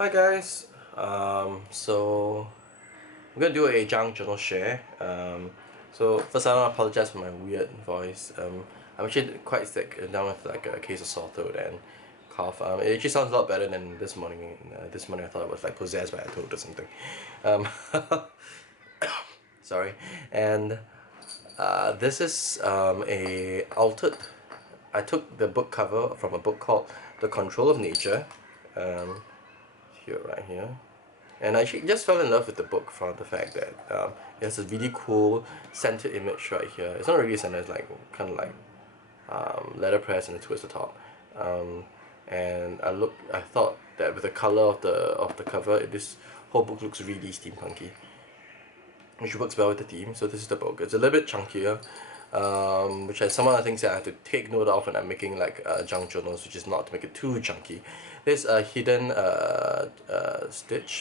Hi guys, so I'm gonna do a junk journal share. So first I want to apologize for my weird voice. I'm actually quite sick and down with like a case of sore throat and cough. It actually sounds a lot better than this morning. This morning I thought I was like possessed by a toad or something. Um, sorry. And this is a altered. I took the book cover from a book called The Control of Nature. Um, right here. And I actually just fell in love with the book from the fact that it has a really cool centered image right here. It's not really centered, it's like kind of like letterpress and a twist at the top. And I thought that with the color of the cover, this whole book looks really steampunky, which works well with the theme. So this is the book. It's a little bit chunkier, which has some other things that I have to take note of when I'm making like junk journals, which is not to make it too chunky. There's a hidden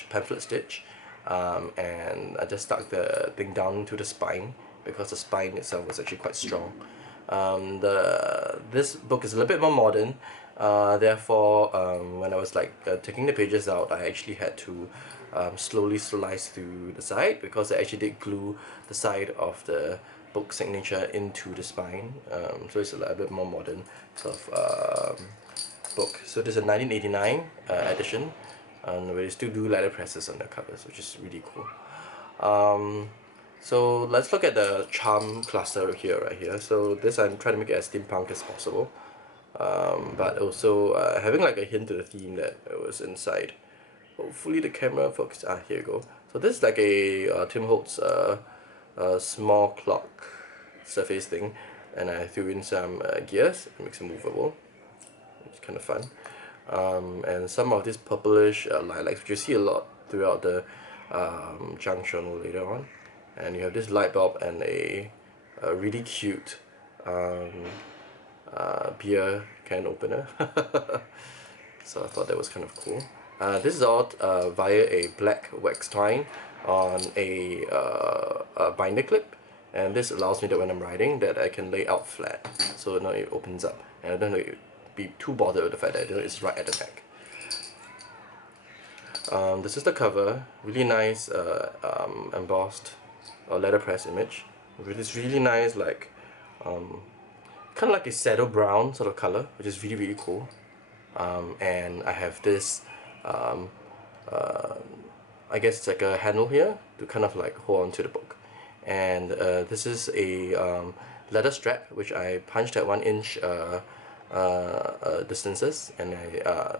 pamphlet stitch, and I just stuck the thing down to the spine because the spine itself was actually quite strong. This book is a little bit more modern, therefore when I was like taking the pages out, I actually had to slowly slice through the side because I actually did glue the side of the book signature into the spine, so it's a little bit more modern sort of book. So this is a 1989 edition, where they still do letter presses on their covers, which is really cool. So let's look at the charm cluster here, right here. So this I'm trying to make it as steampunk as possible, but also having like a hint to the theme that was inside. Hopefully the camera focus. Here you go. So this is like a Tim Holtz small clock surface thing, and I threw in some gears. It makes it movable. It's kind of fun. And some of this purplish lilacs, which you see a lot throughout the junk journal later on. And you have this light bulb and a really cute beer can opener. So I thought that was kind of cool. This is all via a black wax twine on a binder clip, and this allows me that when I'm writing that I can lay out flat, so now it opens up and I don't have to be too bothered with the fact that it's right at the back. This is the cover, really nice embossed letterpress image with this really nice like kind of like a saddle brown sort of color, which is really cool. And I have this I guess it's like a handle here to kind of like hold on to the book, and this is a leather strap which I punched at 1 inch distances, and I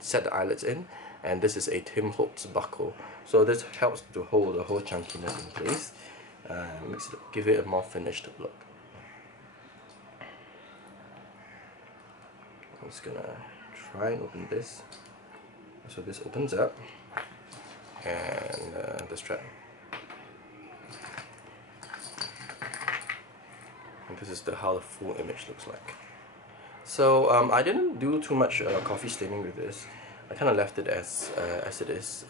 set the eyelets in, and this is a Tim Holtz buckle, so this helps to hold the whole chunkiness in place, give it a more finished look. I'm just gonna try and open this. So this opens up, and the strap. And this is how the full image looks like. So I didn't do too much coffee staining with this. I kind of left it as it is.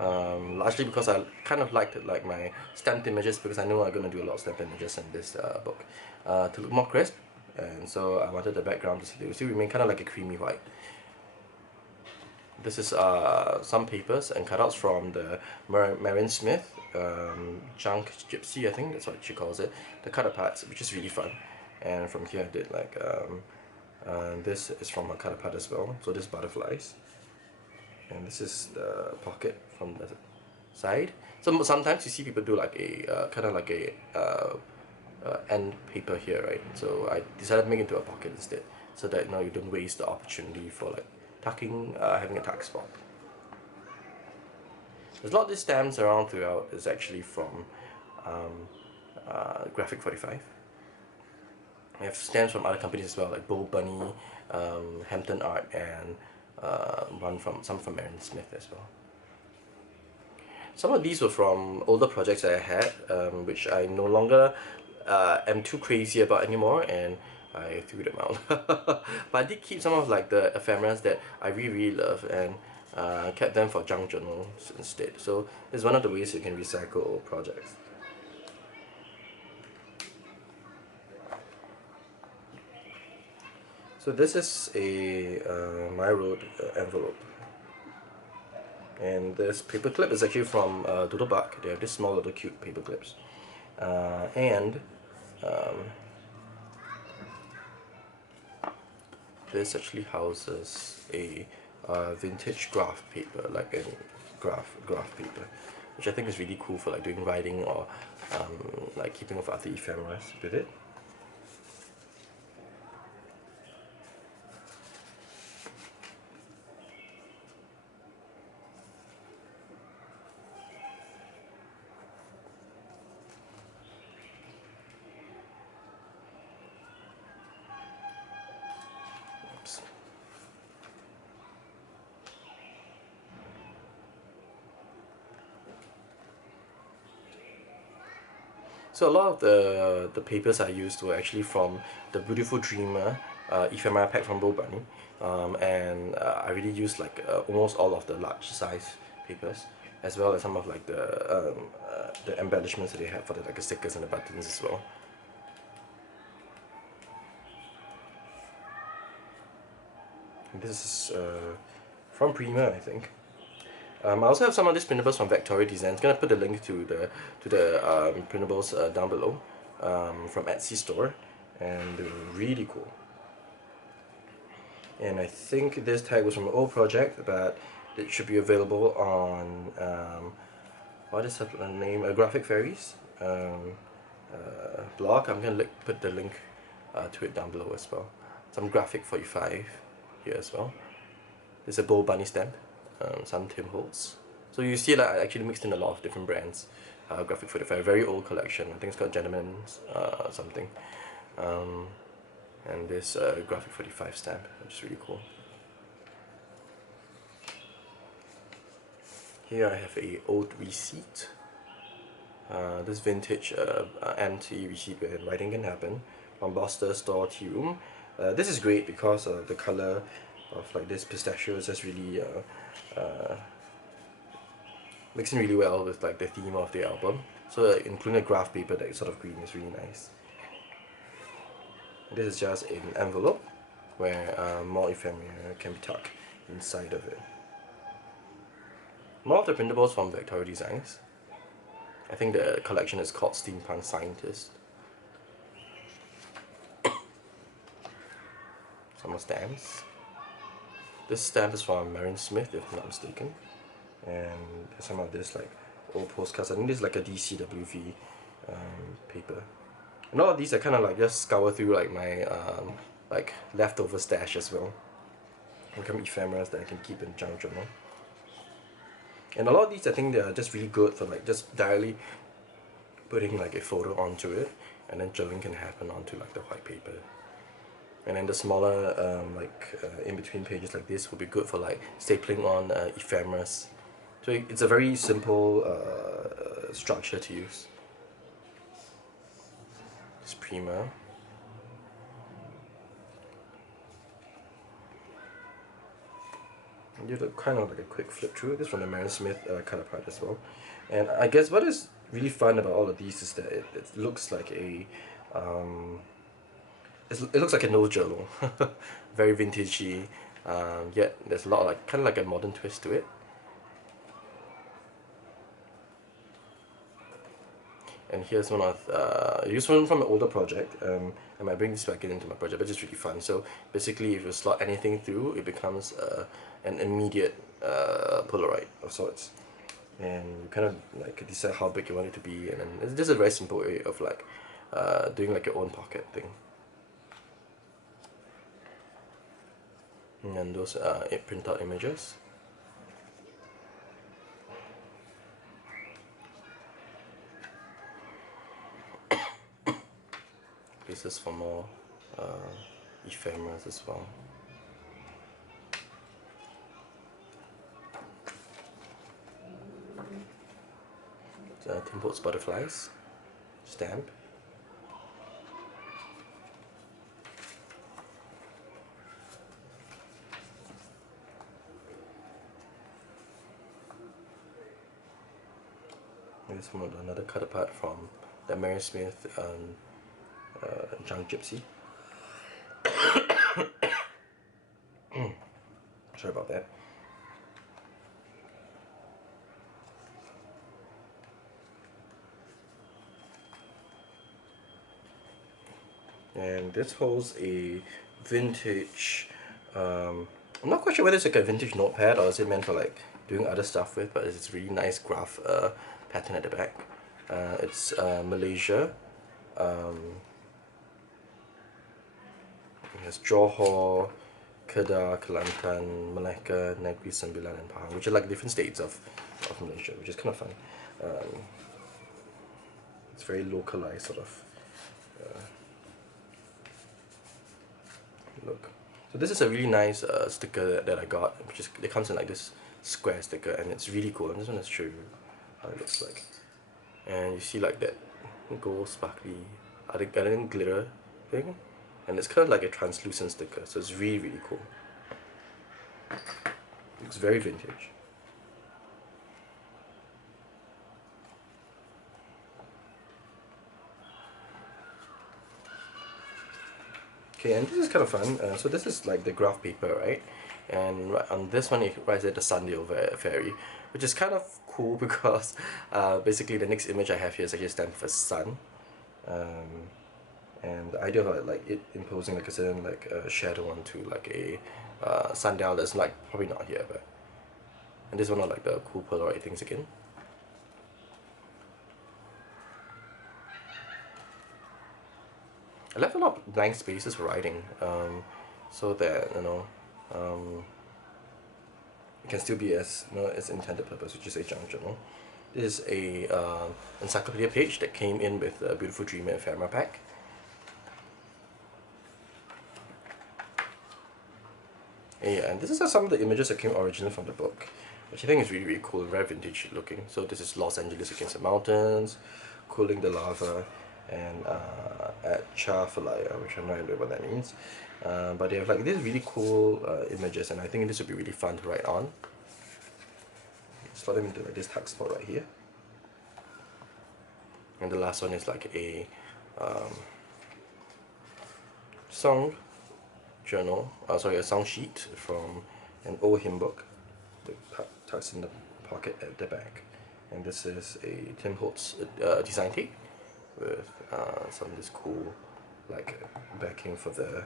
Largely because I kind of liked it, like my stamped images, because I know I'm going to do a lot of stamped images in this book, to look more crisp, and so I wanted the background to still remain kind of like a creamy white. This is some papers and cutouts from the Marion Smith Junque Gypsy, I think that's what she calls it, the cut apart, which is really fun. And from here I did like this is from a cut apart as well, so this butterflies, and this is the pocket from the side. So sometimes you see people do like a kind of like a end paper here, right? So I decided to make it into a pocket instead, so that you don't waste the opportunity for like tucking, having a tuck spot. There's a lot of these stamps around throughout is actually from Graphic 45. I have stamps from other companies as well, like Bull Bunny, Hampton Art, and some from Marion Smith as well. Some of these were from older projects that I had, which I no longer am too crazy about anymore, and I threw them out. But I did keep some of like the ephemeras that I really love, and kept them for junk journals instead. So it's one of the ways you can recycle old projects. So this is a My Road envelope. And this paper clip is actually from Doodlebug. They have this small little cute paper clips. And this actually houses a vintage graph paper, like a graph paper, which I think is really cool for like doing writing or like keeping with other ephemeras with it. Oops. So a lot of the papers I used were actually from the Beautiful Dreamer ephemera pack from Bunny, and I really used like almost all of the large size papers, as well as some of like the embellishments that they have for the like the stickers and the buttons as well. And this is from Prima, I think. I also have some of these printables from Victoria Designs. I'm gonna put the link to the printables down below from Etsy store, and they're really cool. And I think this tag was from an old project, but it should be available on what is the name? Graphic Fairies blog. I'm gonna put the link to it down below as well. Some Graphic 45 here as well. There's a Bow Bunny stamp. Some Tim Holtz. So you see that I actually mixed in a lot of different brands. Graphic 45, very old collection. I think it's called Gentleman's something. And this Graphic 45 stamp, which is really cool. Here I have a old receipt. This vintage empty receipt where writing can happen from Boster Store Tea Room. This is great because the color of like this pistachio is just really mixing really well with like the theme of the album. So including a graph paper that is sort of green is really nice. This is just an envelope where more ephemera can be tucked inside of it. More of the printables from Victoria Designs. I think the collection is called Steampunk Scientist. Some more stamps. This stamp is from Marion Smith, if I'm not mistaken. And some of this like old postcards. I think this is like a DCWV paper. And all of these I kind of like just scour through like my like leftover stash as well. And some ephemeras that I can keep in junk journal. And a lot of these I think they are just really good for like just directly putting like a photo onto it, and then journaling can happen onto like the white paper. And then the smaller in between pages like this would be good for like stapling on ephemeras. So it's a very simple structure to use. It's Prima. And you do kind of like a quick flip through. This is from the Marion Smith color part as well. And I guess what is really fun about all of these is that it looks like a it looks like a nose journal. Very vintagey, yet there's a lot of like kind of like a modern twist to it. And here's one of used one from an older project. I might bring this back into my project, but it's really fun. So basically, if you slot anything through, it becomes an immediate Polaroid of sorts, and you kind of like decide how big you want it to be, and then it's just a very simple way of like doing like your own pocket thing. And then those print out images. Places for more ephemeras as well. Tim Holtz butterflies stamp. Here's another cut apart from the Marion Smith Junque Gypsy. Sorry about that. and this holds a vintage, I'm not quite sure whether it's like a vintage notepad or is it meant for like doing other stuff with, but it's really nice graph pattern at the back. It's Malaysia. It has Johor, Kedah, Kelantan, Melaka, Negri Sembilan, and Pahang, which are like different states of Malaysia, which is kind of fun. It's very localized sort of look. So this is a really nice sticker that I got, which is, it comes in like this square sticker, and it's really cool. I just want to show you how it looks like. And you see like that gold sparkly, I think glitter thing, and it's kind of like a translucent sticker, so it's really, really cool. Looks very vintage. Okay, and this is kind of fun. So this is like the graph paper, right? And on this one it writes at the Sundial Ferry, which is kind of cool because basically the next image I have here is actually a stamp for sun. And the idea of like it imposing like a certain like shadow onto like a sundial that's like probably not here, but and this one are like the cool Polaroid things again. I left a lot of blank spaces for writing, so that it can still be as its intended purpose, which is a junk journal. This is a encyclopedia page that came in with a Beautiful Dreamer ephemera pack. Yeah, and this is some of the images that came originally from the book, which I think is really, really cool and very vintage looking. So this is Los Angeles against the mountains, cooling the lava, and at Chafalaya, which I'm not sure what that means. But they have like these really cool images, and I think this would be really fun to write on. Slot them into like this tuck spot right here. And the last one is like a song journal, sorry, a song sheet from an old hymn book that tucks in the pocket at the back. And this is a Tim Holtz design tape with some of this cool like backing for the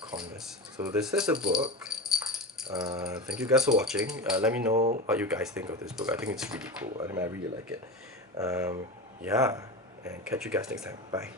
corners. So this is a book. Thank you guys for watching. Let me know what you guys think of this book. I think it's really cool. I really like it. Yeah, and catch you guys next time. Bye.